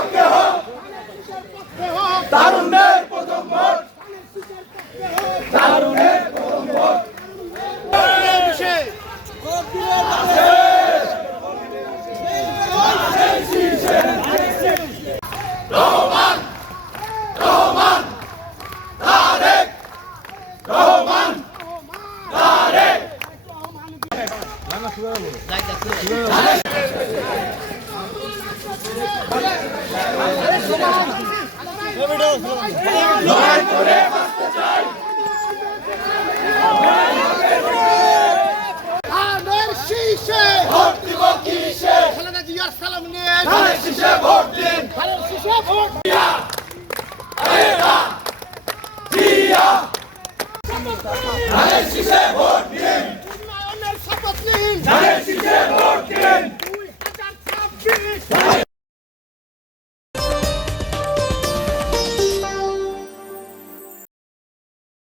পক্ষে হোক, তারুণ্যের প্রথম ভোট, তারুণ্যের প্রথম ভোট। রহমান রহমান তারেক রহমান তারেক লড়াই করে বাঁচতে চাই। ধানের শীষে ভোট দিব কিসে, খালেদা জিয়ার সালাম নিয়ে ধানের শীষে ভোট দিন। ধানের শীষে ভোট জিয়া জিয়া জিয়া ধানের শীষে ভোট দিন। উন্নয়নের শপথ নিন ধানের শীষে